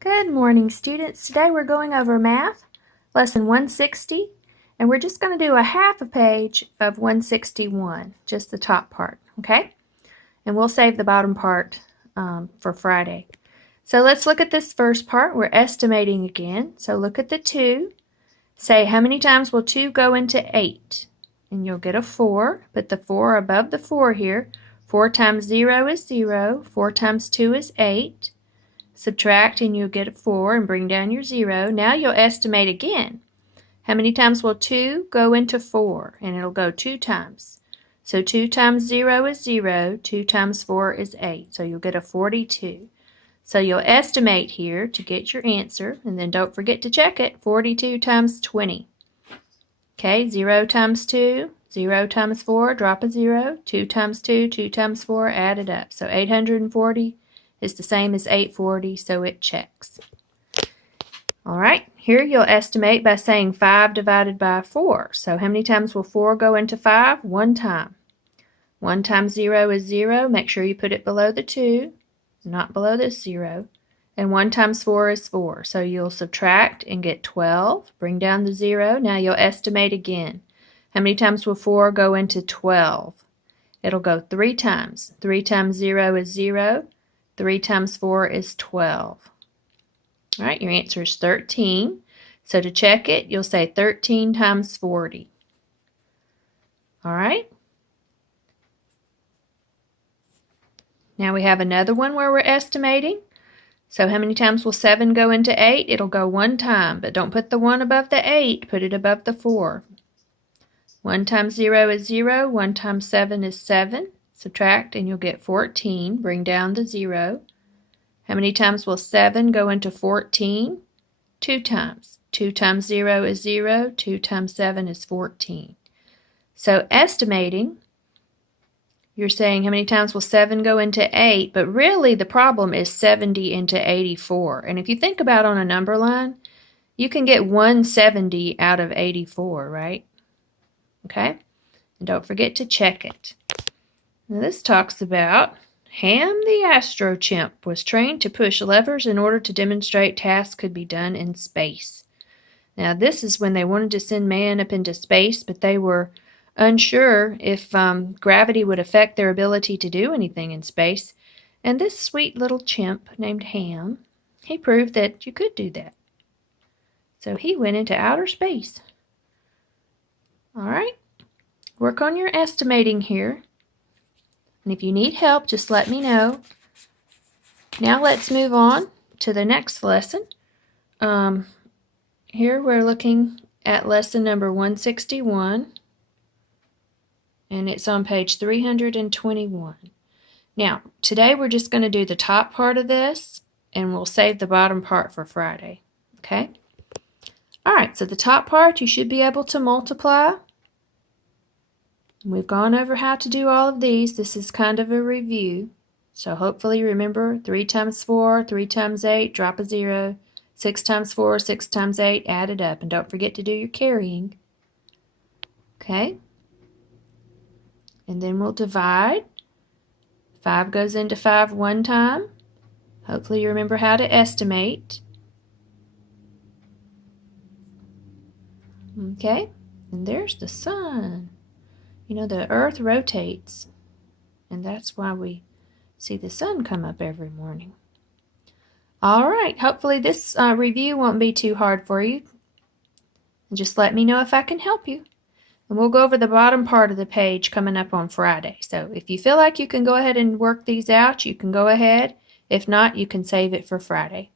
Good morning, students. Today we're going over math, lesson 160, and we're just going to do a half a page of 161, just the top part, okay? And we'll save the bottom part for Friday. So let's look at this first part. We're estimating again. So look at the 2. Say, how many times will 2 go into 8? And you'll get a 4. Put the 4 above the 4 here. 4 times 0 is 0. 4 times 2 is 8. Subtract and you'll get a 4 and bring down your 0. Now you'll estimate again. How many times will 2 go into 4? And it'll go 2 times. So 2 times 0 is 0. 2 times 4 is 8. So you'll get a 42. So you'll estimate here to get your answer. And then don't forget to check it. 42 times 20. Okay, 0 times 2. 0 times 4, drop a 0. 2 times 2, 2 times 4, add it up. So 840 is the same as 840, so it checks. All right, here you'll estimate by saying 5 divided by 4. So how many times will 4 go into 5? 1 time. 1 times 0 is 0. Make sure you put it below the 2, not below this 0. And 1 times 4 is 4. So you'll subtract and get 12. Bring down the 0. Now you'll estimate again. How many times will 4 go into 12? It'll go 3 times. 3 times 0 is 0. 3 times 4 is 12. All right, your answer is 13. So to check it, you'll say 13 times 40. All right. Now we have another one where we're estimating. So how many times will 7 go into 8? It'll go 1 time, but don't put the 1 above the 8. Put it above the 4. 1 times 0 is 0. 1 times 7 is 7. Subtract and you'll get 14. Bring down the 0. How many times will 7 go into 14? 2 times. 2 times 0 is 0. 2 times 7 is 14. So estimating, you're saying how many times will 7 go into 8? But really the problem is 70 into 84. And if you think about on a number line, you can get 170 out of 84, right? Okay? And don't forget to check it. Now this talks about Ham the Astro Chimp was trained to push levers in order to demonstrate tasks could be done in space. Now this is when they wanted to send man up into space, but they were unsure if gravity would affect their ability to do anything in space. And this sweet little chimp named Ham, he proved that you could do that. So he went into outer space. All right, work on your estimating here. And if you need help, just let me know. Now let's move on to the next lesson. Here we're looking at lesson number 161. And it's on page 321. Now, today we're just going to do the top part of this, and we'll save the bottom part for Friday. Okay? All right, so the top part, you should be able to multiply. We've gone over how to do all of these. This is kind of a review. So hopefully remember 3 times 4, 3 times 8, drop a 0. 6 times 4, 6 times 8, add it up. And don't forget to do your carrying. Okay? And then we'll divide. 5 goes into 5 1 time. Hopefully you remember how to estimate. Okay? And there's the sun. You know, the earth rotates, and that's why we see the sun come up every morning. All right, hopefully this review won't be too hard for you. Just let me know if I can help you. And we'll go over the bottom part of the page coming up on Friday. So if you feel like you can go ahead and work these out, you can go ahead. If not, you can save it for Friday.